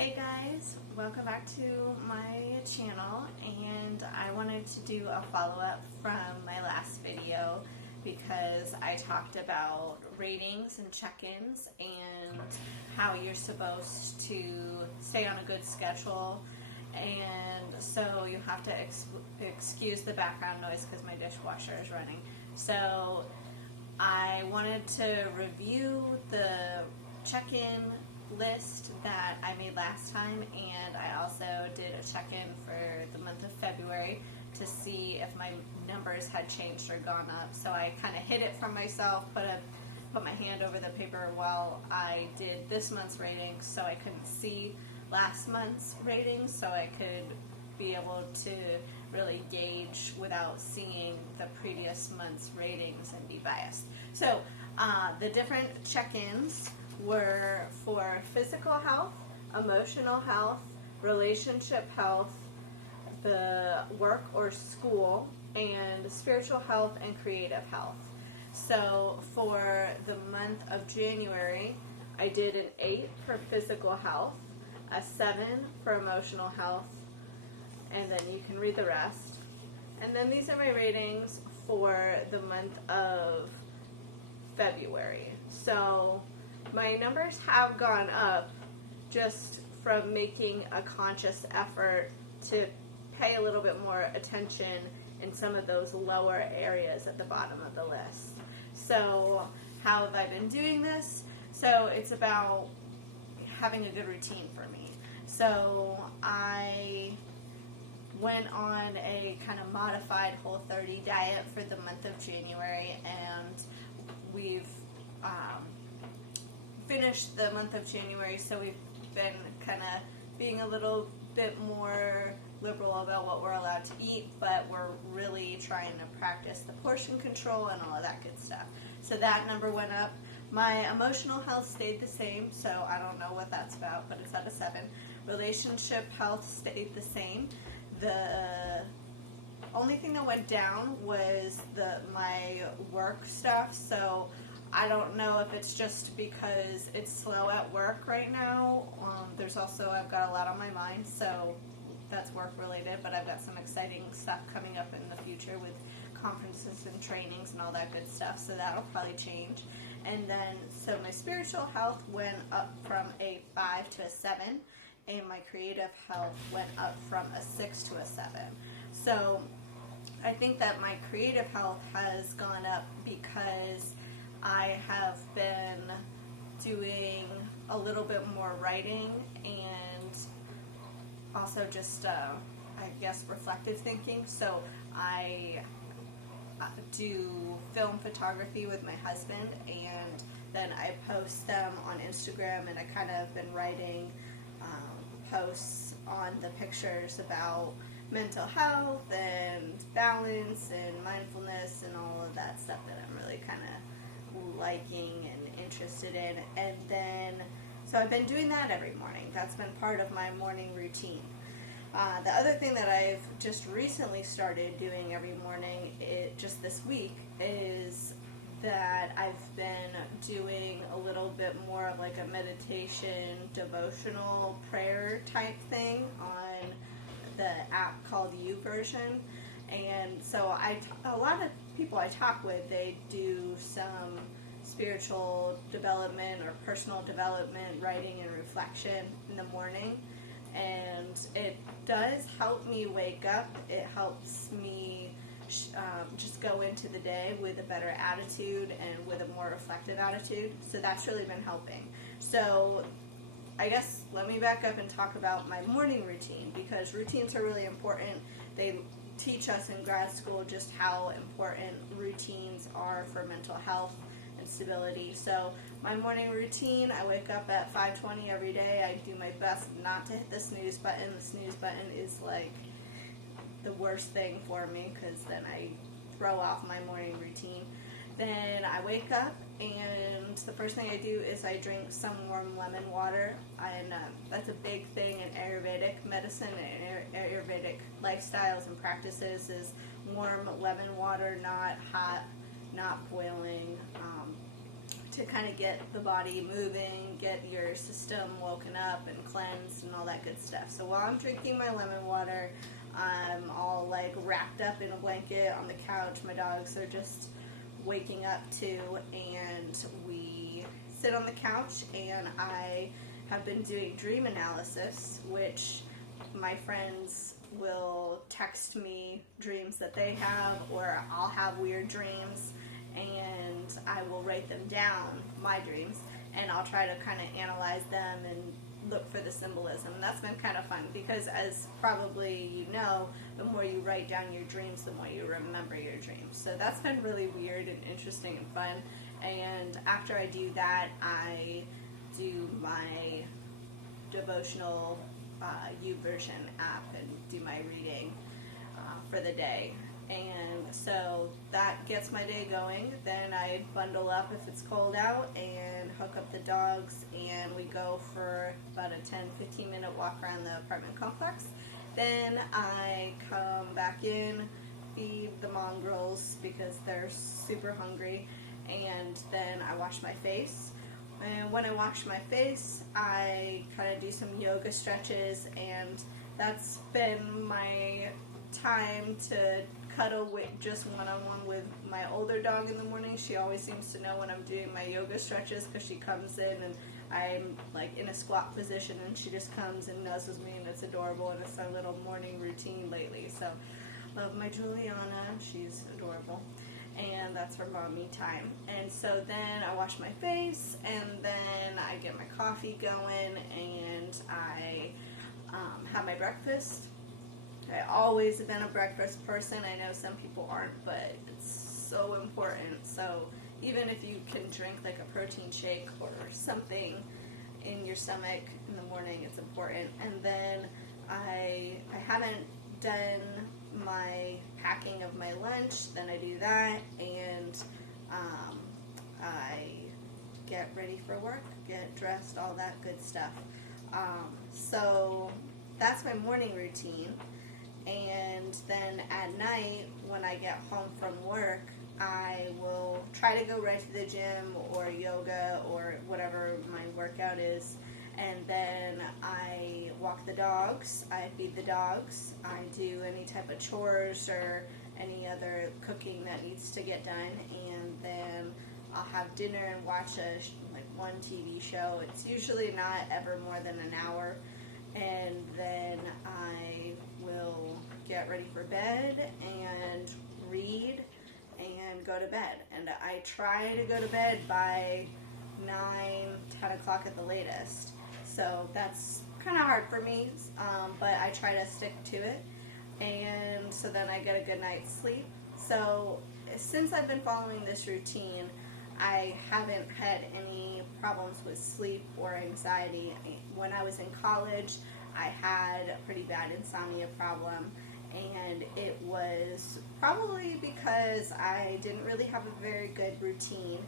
Hey guys, welcome back to my channel, and I wanted to do a follow-up from my last video because I talked about ratings and check-ins and how you're supposed to stay on a good schedule, and so you have to excuse the background noise because my dishwasher is running. So I wanted to review the check-in list that I made last time, and I also did a check-in for the month of February to see if my numbers had changed or gone up. So I kind of hid it from myself, put my hand over the paper while I did this month's ratings, so I couldn't see last month's ratings, so I could be able to really gauge without seeing the previous month's ratings and be biased. So the different check-ins were for physical health, emotional health, relationship health, the work or school, and spiritual health and creative health. So for the month of January, I did an 8 for physical health, a 7 for emotional health, and then you can read the rest. And then these are my ratings for the month of February. So my numbers have gone up just from making a conscious effort to pay a little bit more attention in some of those lower areas at the bottom of the list. So how have I been doing this? So it's about having a good routine for me. So I went on a kind of modified Whole30 diet for the month of January, and we've finished the month of January, so we've been kind of being a little bit more liberal about what we're allowed to eat, but we're really trying to practice the portion control and all of that good stuff. So that number went up. My emotional health stayed the same, so I don't know what that's about, but it's at a 7. Relationship health stayed the same. The only thing that went down was my work stuff, so I don't know if it's just because it's slow at work right now. There's also, I've got a lot on my mind, so that's work related, but I've got some exciting stuff coming up in the future with conferences and trainings and all that good stuff, so that'll probably change. And then, so my spiritual health went up from a 5 to a 7, and my creative health went up from a 6 to a 7. So I think that my creative health has gone up because I have been doing a little bit more writing and also just, I guess, reflective thinking. So I do film photography with my husband, and then I post them on Instagram, and I kind of been writing posts on the pictures about mental health and balance and mindfulness and all of that stuff that I'm really kind of liking and interested in. And then, so I've been doing that every morning. That's been part of my morning routine. The other thing that I've just recently started doing every morning, just this week, is that I've been doing a little bit more of like a meditation, devotional, prayer type thing on the app called YouVersion. And so a lot of people I talk with, they do some spiritual development or personal development, writing and reflection in the morning, and it does help me wake up. It helps me just go into the day with a better attitude and with a more reflective attitude, so that's really been helping. So I guess let me back up and talk about my morning routine, because routines are really important. They teach us in grad school just how important routines are for mental health and stability. So my morning routine, I wake up at 5:20 every day. I do my best not to hit the snooze button. The snooze button is like the worst thing for me, because then I throw off my morning routine. Then I wake up, and the first thing I do is I drink some warm lemon water, and that's a big thing in Ayurvedic medicine and Ayurvedic lifestyles and practices, is warm lemon water, not hot, not boiling. to kind of get the body moving, get your system woken up and cleansed and all that good stuff. So while I'm drinking my lemon water, I'm all like wrapped up in a blanket on the couch. My dogs are just waking up too, and we sit on the couch, and I have been doing dream analysis, which my friends will text me dreams that they have, or I'll have weird dreams, and I will write them down, my dreams, and I'll try to kind of analyze them and look for the symbolism. And that's been kind of fun because, as probably you know, the more you write down your dreams, the more you remember your dreams. So that's been really weird and interesting and fun. And after I do that, I do my devotional YouVersion app and do my reading for the day. And so that gets my day going. Then I bundle up if it's cold out and hook up the dogs, and we go for about a 10-15 minute walk around the apartment complex. Then I come back in, feed the mongrels because they're super hungry, and then I wash my face. And when I wash my face, I kind of do some yoga stretches, and that's been my time to cuddle with just one-on-one with my older dog in the morning. She always seems to know when I'm doing my yoga stretches because she comes in and I'm like in a squat position, and she just comes and nuzzles me, and it's adorable, and it's our little morning routine lately. So love my Juliana, she's adorable, and that's her mommy time. And so then I wash my face, and then I get my coffee going, and I have my breakfast. I always have been a breakfast person. I know some people aren't, but it's so important. So even if you can drink like a protein shake or something in your stomach in the morning, it's important. And then I haven't done my packing of my lunch, then I do that, and I get ready for work, get dressed, all that good stuff. So that's my morning routine. And then at night, when I get home from work, I will try to go right to the gym or yoga or whatever my workout is. And then I walk the dogs, I feed the dogs, I do any type of chores or any other cooking that needs to get done. And then I'll have dinner and watch one TV show. It's usually not ever more than an hour. And then I will get ready for bed and read and go to bed. And I try to go to bed by 9-10 o'clock at the latest. So that's kind of hard for me, but I try to stick to it. And so then I get a good night's sleep. So since I've been following this routine, I haven't had any problems with sleep or anxiety. When I was in college, I had a pretty bad insomnia problem, and it was probably because I didn't really have a very good routine,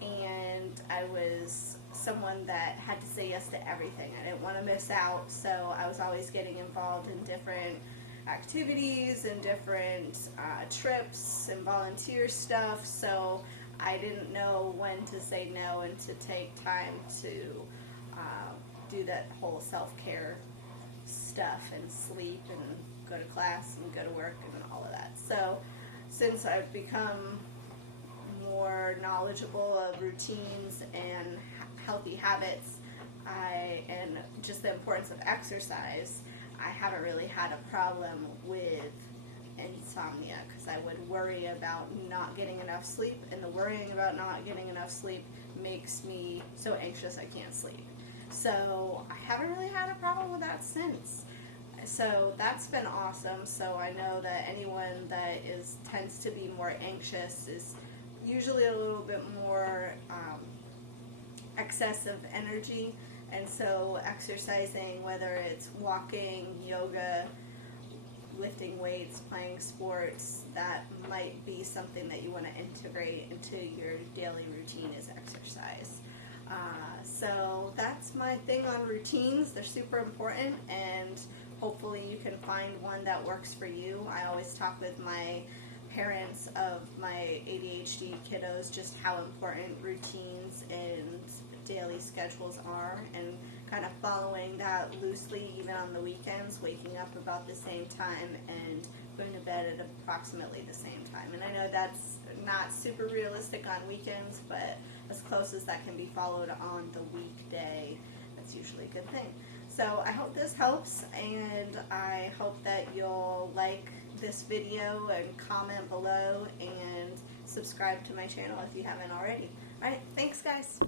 and I was someone that had to say yes to everything. I didn't want to miss out, so I was always getting involved in different activities and different trips and volunteer stuff, so I didn't know when to say no and to take time to do that whole self-care stuff and sleep and go to class and go to work and all of that. So since I've become more knowledgeable of routines and healthy habits and just the importance of exercise, I haven't really had a problem with insomnia because I would worry about not getting enough sleep, and the worrying about not getting enough sleep makes me so anxious I can't sleep. So I haven't really had a problem with that since. So that's been awesome. So I know that anyone that tends to be more anxious is usually a little bit more excessive energy, and so exercising, whether it's walking, yoga, lifting weights, playing sports, that might be something that you want to integrate into your daily routine is exercise. So that's my thing on routines. They're super important, and hopefully you can find one that works for you. I always talk with my parents of my ADHD kiddos just how important routines and daily schedules are, and kind of following that loosely even on the weekends, waking up about the same time and going to bed at approximately the same time. And I know that's not super realistic on weekends, but as close as that can be followed on the weekday, that's usually a good thing. So I hope this helps, and I hope that you'll like this video and comment below and subscribe to my channel if you haven't already. Alright, thanks guys!